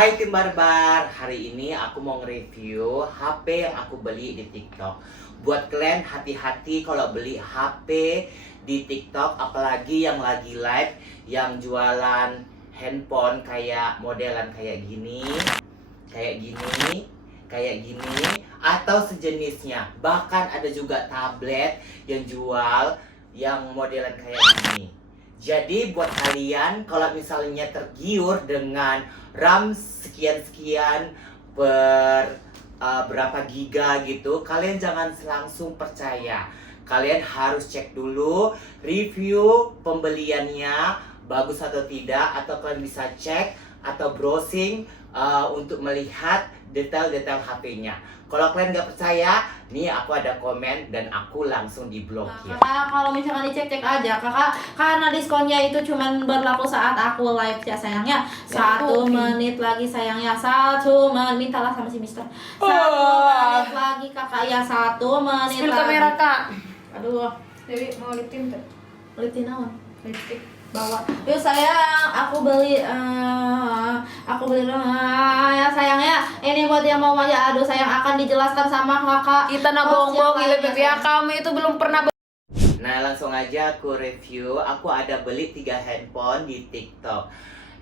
Hai tim Barbar, hari ini aku mau nge-review HP yang aku beli di TikTok. Buat kalian hati-hati kalau beli HP di TikTok, apalagi yang lagi live, yang jualan handphone kayak modelan kayak gini, atau sejenisnya. Bahkan ada juga tablet yang jual yang modelan kayak gini. Jadi buat kalian kalau misalnya tergiur dengan RAM sekian-sekian per berapa giga gitu, kalian jangan langsung percaya. Kalian harus cek dulu review pembeliannya bagus atau tidak, atau kalian bisa cek atau browsing untuk melihat detail-detail HP-nya. Kalau kalian nggak percaya, nih aku ada komen dan aku langsung diblokir. Kakak, kalau misalkan dicek-cek aja, kakak, karena diskonnya itu cuman berlaku saat aku live ya sayangnya. 1 menit lagi sayangnya, 1 menit, mintalah sama si Mister. 1 menit lagi kakak ya, 1 menit Spill lagi. kamera kak. Aduh, Dewi mau lip tint tuh? lip tint naon? Lipstick. Bawa. Yuk sayang, aku beli ya sayangnya. Ini buat yang mau aja. Aduh sayang, akan dijelaskan sama kakak. Kita na bongbong ya kami itu belum pernah. Nah langsung aja aku review. Aku ada beli 3 handphone di TikTok.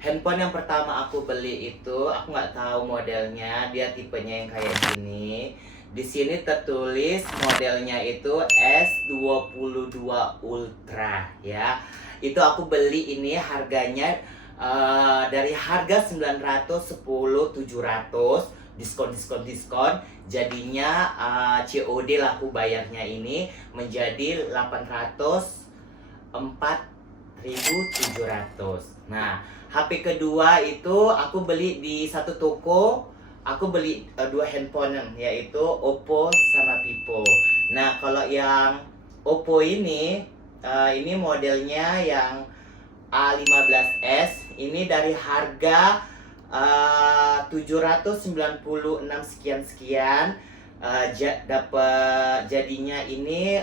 Handphone yang pertama aku beli itu, aku nggak tahu modelnya, dia tipenya yang kayak gini. Di sini tertulis modelnya itu S22 Ultra ya. Itu aku beli ini harganya dari harga 910 700 diskon jadinya COD lah aku bayarnya ini menjadi 804.700. Nah, HP kedua itu aku beli di satu toko. Aku beli 2 handphone yaitu Oppo sama Vivo. Nah, kalau yang Oppo ini modelnya yang A15s. Ini dari harga 796 sekian dapat jadinya ini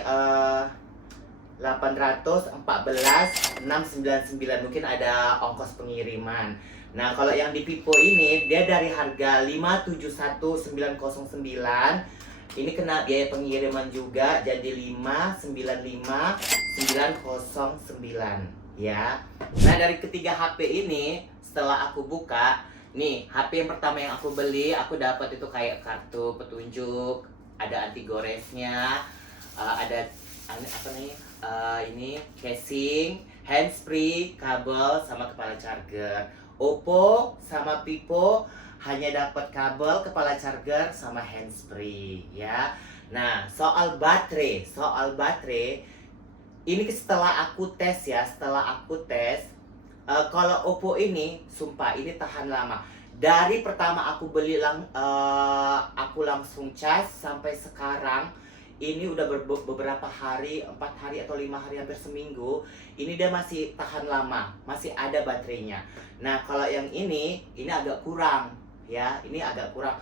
814.699, mungkin ada ongkos pengiriman. Nah, kalau yang di Vivo ini dia dari harga 571.909. Ini kena biaya pengiriman juga, jadi 595.909 ya. Nah, dari ketiga HP ini setelah aku buka, nih HP yang pertama yang aku beli, aku dapat itu kayak kartu petunjuk, ada anti goresnya, ada apa nih? Ini casing, handsfree, kabel sama kepala charger. Oppo sama Vivo hanya dapat kabel, kepala charger sama handsfree ya. Nah, soal baterai ini setelah aku tes ya, kalau Oppo ini sumpah ini tahan lama. Dari pertama aku beli aku langsung cas sampai sekarang ini udah beberapa hari, 4 hari atau 5 hari, hampir seminggu. Ini dia masih tahan lama, masih ada baterainya. Nah, kalau yang ini agak kurang ya, ini agak kurang.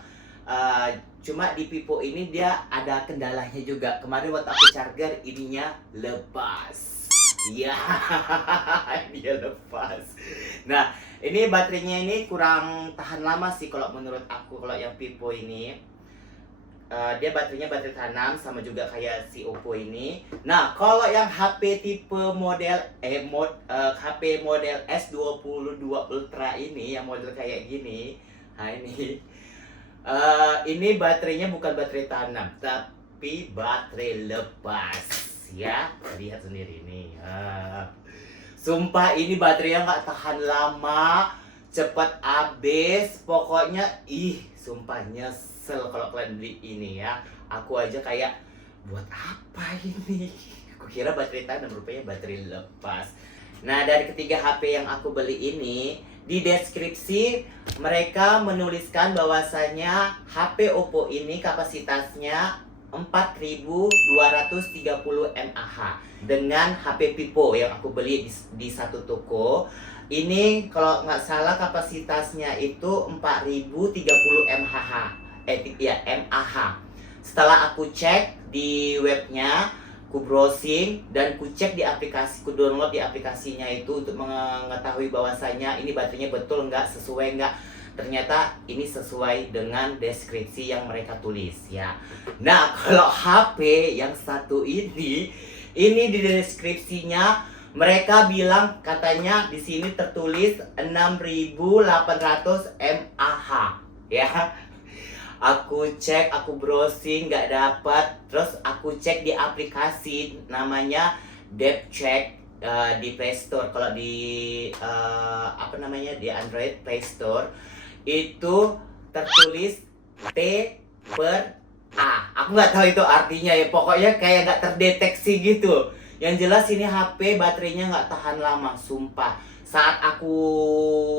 Cuma di Vivo ini dia ada kendalanya juga. Kemarin waktu aku charger ininya lepas. Ya, dia lepas. Nah, ini baterainya ini kurang tahan lama sih kalau menurut aku. Kalau yang Vivo ini dia baterainya baterai tanam sama juga kayak si Oppo ini. Nah, kalau yang HP tipe model HP model S22 Ultra ini, yang model kayak gini, nah ini baterainya bukan baterai tanam, tapi baterai lepas ya. Lihat sendiri nih. Sumpah ini baterainya nggak tahan lama, cepat habis. Pokoknya sumpah nyesel kalau kalian beli ini ya. Aku aja kayak buat apa ini? Aku kira baterai tanam, rupanya baterai lepas. Nah, dari ketiga HP yang aku beli ini, di deskripsi mereka menuliskan bahwasanya HP Oppo ini kapasitasnya 4.230 mAh. Dengan HP Vivo yang aku beli di satu toko, ini kalau nggak salah kapasitasnya itu 4.030 mAh. mAh. Setelah aku cek di webnya, ku browsing dan ku cek di aplikasi, ku download di aplikasinya itu untuk mengetahui bahwasanya ini baterainya betul nggak, sesuai nggak. ternyata ini sesuai dengan deskripsi yang mereka tulis ya. Nah, kalau HP yang satu ini di deskripsinya mereka bilang katanya di sini tertulis 6.800 mAh ya. Aku cek, aku browsing nggak dapat. Terus aku cek di aplikasi namanya DepCheck di Play Store. Kalau di di Android Play Store itu tertulis T per A. Aku nggak tahu itu artinya ya. Pokoknya kayak nggak terdeteksi gitu. Yang jelas ini HP baterainya nggak tahan lama, sumpah. Saat aku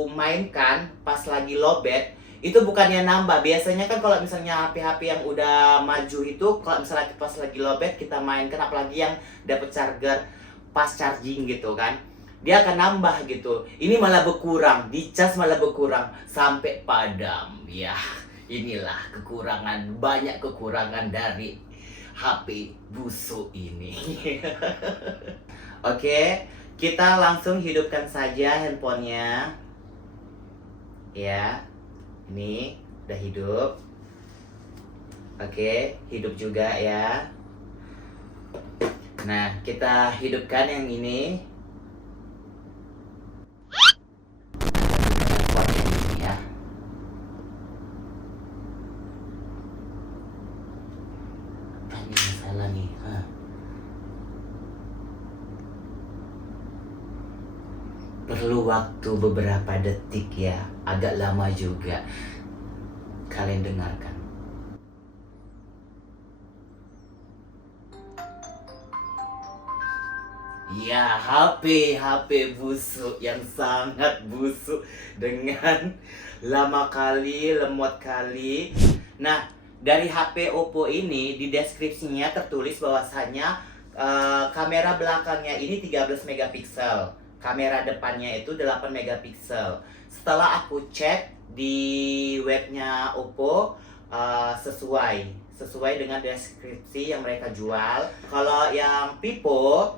mainkan pas lagi lowbat itu bukannya nambah. Biasanya kan kalau misalnya HP-HP yang udah maju itu kalau misalnya pas lagi lowbat kita mainkan, apalagi yang dapat charger pas charging gitu kan, dia akan nambah gitu. Ini malah berkurang, dicas malah berkurang sampai padam ya. Inilah banyak kekurangan dari HP busuk ini. Oke, kita langsung hidupkan saja handphonenya ya. Ini udah hidup. Oke, hidup juga ya. Nah, kita hidupkan yang ini. Ya. Apa nih masalah nih? Perlu waktu beberapa detik ya, agak lama juga. Kalian dengarkan. Ya, HP busuk yang sangat busuk dengan lama kali, lemot kali. Nah, dari HP Oppo ini di deskripsinya tertulis bahwasanya kamera belakangnya ini 13 megapiksel. Kamera depannya itu 8 megapiksel. Setelah aku cek di webnya Oppo sesuai dengan deskripsi yang mereka jual. Kalau yang Vivo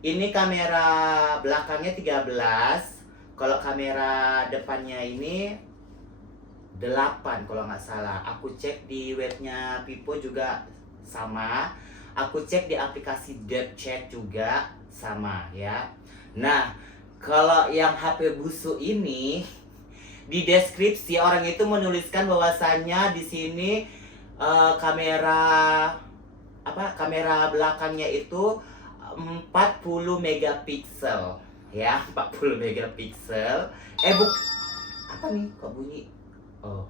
ini kamera belakangnya 13. Kalau kamera depannya ini 8 kalau nggak salah. Aku cek di webnya Vivo juga sama. Aku cek di aplikasi DepCheck juga sama ya. Nah, kalau yang HP busuk ini di deskripsi orang itu menuliskan bahwasannya di sini kamera belakangnya itu 40 megapiksel ya, 40 megapiksel. Apa nih kok bunyi? Oh.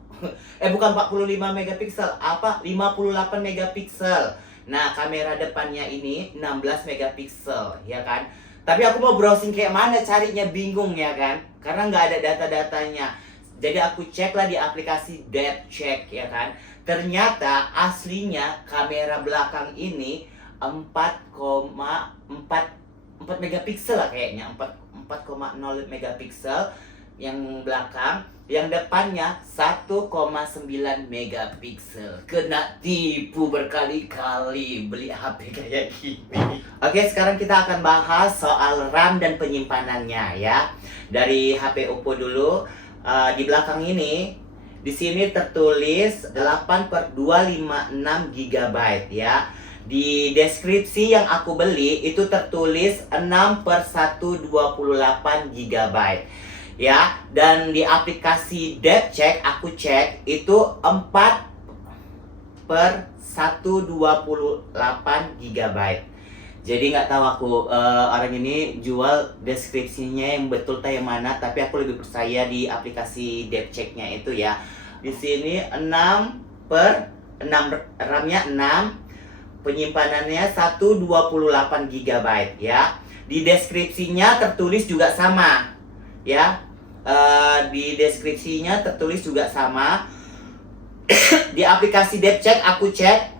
Bukan 45 megapiksel, 58 megapiksel. Nah, kamera depannya ini 16 megapiksel, ya kan? Tapi aku mau browsing kayak mana carinya, bingung ya kan? Karena nggak ada data-datanya. Jadi aku cek lah di aplikasi DepCheck ya kan. Ternyata aslinya kamera belakang ini 4,4 megapiksel lah kayaknya, 4,0 megapiksel yang belakang, yang depannya 1,9 megapiksel. Kena tipu berkali-kali beli HP kayak gini. Oke, sekarang kita akan bahas soal RAM dan penyimpanannya ya. Dari HP Oppo dulu. Di belakang ini, di sini tertulis 8/256 GB ya. Di deskripsi yang aku beli itu tertulis 6/128 GB ya. Dan di aplikasi DepCheck aku cek itu 4/128 GB. Jadi nggak tahu aku orang ini jual deskripsinya yang betul yang mana, tapi aku lebih percaya di aplikasi DepCheck-nya itu ya. Di sini 6/6, RAM-nya 6, penyimpanannya 128 GB ya. Di deskripsinya tertulis juga sama ya. Di deskripsinya tertulis juga sama. Di aplikasi DepCheck aku cek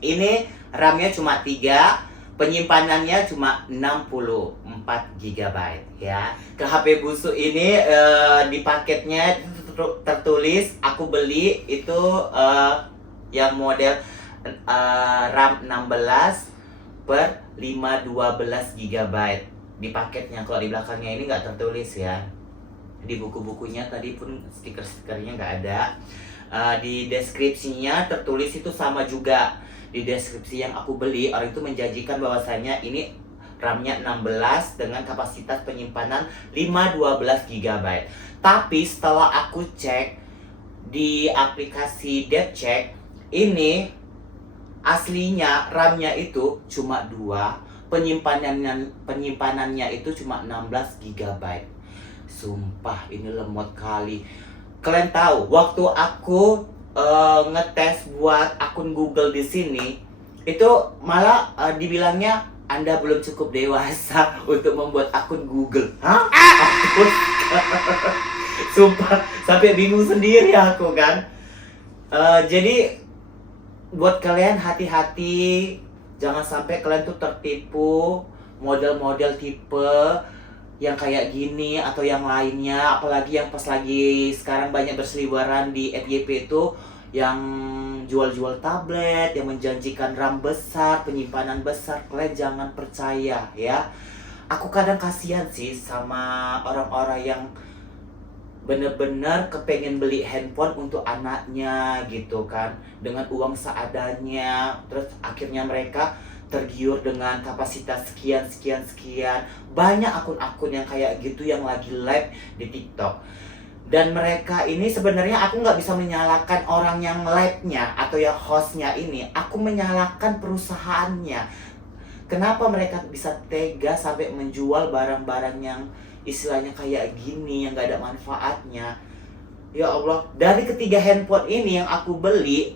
ini RAM-nya cuma 3, penyimpanannya cuma 64 GB ya. Ke HP busuk ini di paketnya tertulis aku beli itu yang model RAM 16/512 GB di paketnya. Kalau di belakangnya ini nggak tertulis ya. Di buku-bukunya tadi pun stiker-stikernya nggak ada. Di deskripsinya tertulis itu sama juga. Di deskripsi yang aku beli, orang itu menjanjikan bahwasanya ini RAM-nya 16 dengan kapasitas penyimpanan 512 GB. Tapi setelah aku cek di aplikasi DevCheck, ini aslinya RAM-nya itu cuma 2, penyimpanannya itu cuma 16 GB. Sumpah ini lemot kali. Kalian tahu, waktu aku ngetes buat akun Google di sini, itu malah dibilangnya Anda belum cukup dewasa untuk membuat akun Google. Hah? Akun? Sumpah, sampai bingung sendiri aku kan. Jadi buat kalian hati-hati, jangan sampai kalian tuh tertipu model-model tipe yang kayak gini atau yang lainnya, apalagi yang pas lagi sekarang banyak berseliweran di FYP itu yang jual-jual tablet yang menjanjikan RAM besar, penyimpanan besar. Kalian jangan percaya ya. Aku kadang kasihan sih sama orang-orang yang bener-bener kepengen beli handphone untuk anaknya gitu kan, dengan uang seadanya, terus akhirnya mereka tergiur dengan kapasitas sekian. Banyak akun-akun yang kayak gitu yang lagi live di TikTok. Dan mereka ini sebenarnya aku nggak bisa menyalahkan orang yang live-nya atau yang hostnya ini. Aku menyalahkan perusahaannya. Kenapa mereka bisa tega sampai menjual barang-barang yang istilahnya kayak gini, yang nggak ada manfaatnya. Ya Allah, dari ketiga handphone ini yang aku beli,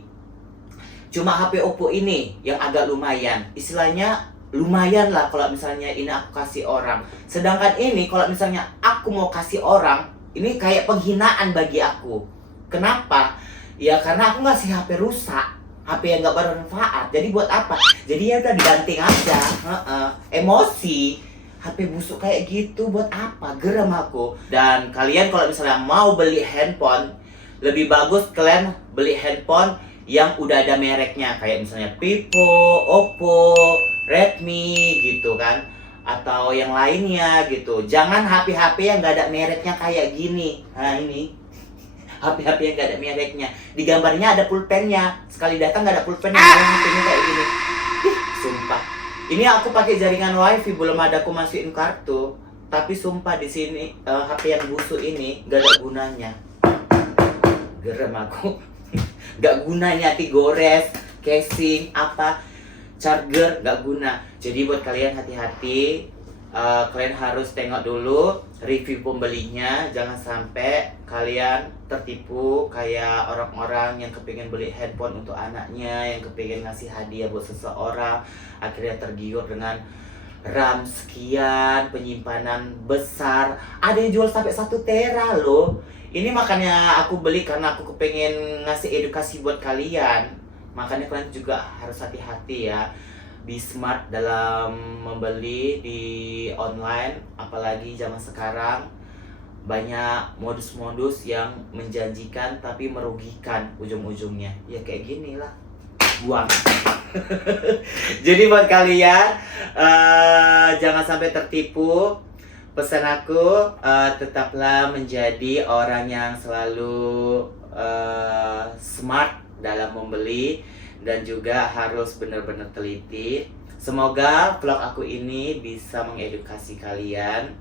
cuma HP Oppo ini yang agak lumayan. Istilahnya lumayan lah kalau misalnya ini aku kasih orang. Sedangkan ini kalau misalnya aku mau kasih orang, ini kayak penghinaan bagi aku. Kenapa? Ya karena aku ngasih HP rusak, HP yang nggak bermanfaat. Jadi buat apa? Jadi ya udah diganting aja. Emosi. HP busuk kayak gitu buat apa? Geram aku. Dan kalian kalau misalnya mau beli handphone, lebih bagus kalian beli handphone yang udah ada mereknya, kayak misalnya Vivo, Oppo, Redmi gitu kan, atau yang lainnya gitu. Jangan HP-HP yang nggak ada mereknya kayak gini. Nah ini HP-HP yang nggak ada mereknya, di gambarnya ada pulpennya, sekali datang nggak ada pulpennya, HP-nya kayak gini. Sumpah, ini aku pakai jaringan wifi, belum ada aku masukin kartu, tapi sumpah di sini HP yang busuk ini nggak ada gunanya. Geram aku. Gak gunanya, gores, casing, apa, charger, gak guna. Jadi buat kalian hati-hati, kalian harus tengok dulu review pembelinya. Jangan sampai kalian tertipu kayak orang-orang yang kepingin beli handphone untuk anaknya, yang kepingin ngasih hadiah buat seseorang, akhirnya tergiur dengan RAM sekian, penyimpanan besar. Ada yang jual sampai 1 tera loh. Ini makanya aku beli, karena aku kepengen ngasih edukasi buat kalian. Makanya kalian juga harus hati-hati ya. Be smart dalam membeli di online. Apalagi zaman sekarang banyak modus-modus yang menjanjikan tapi merugikan ujung-ujungnya. Ya kayak gini lah, buang. Jadi buat kalian jangan sampai tertipu. Pesan aku, tetaplah menjadi orang yang selalu smart dalam membeli dan juga harus benar-benar teliti. Semoga vlog aku ini bisa mengedukasi kalian.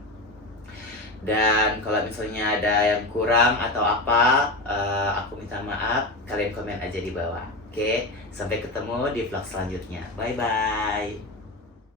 Dan kalau misalnya ada yang kurang atau apa, aku minta maaf. Kalian komen aja di bawah. Oke, sampai ketemu di vlog selanjutnya. Bye-bye.